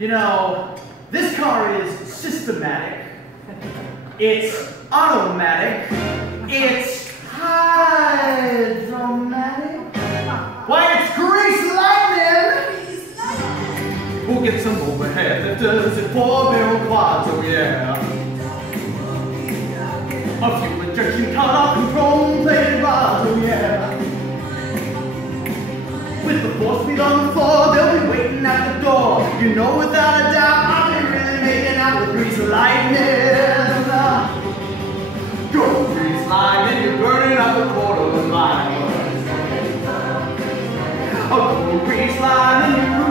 You know, this car is systematic, it's automatic, it's hydromatic. Why, it's grease lightning! We'll get some overhead lifters and 4-barrel quads, oh yeah. A fuel injection cutoff and chrome-plated rods, oh yeah. With the 4-speed on the floor, they'll be waiting at the door. You know, without a doubt, I'll be really making out with grease lightning. Go grease lightning, you're burning up a quarter of a mile. Oh, go grease lightning, you're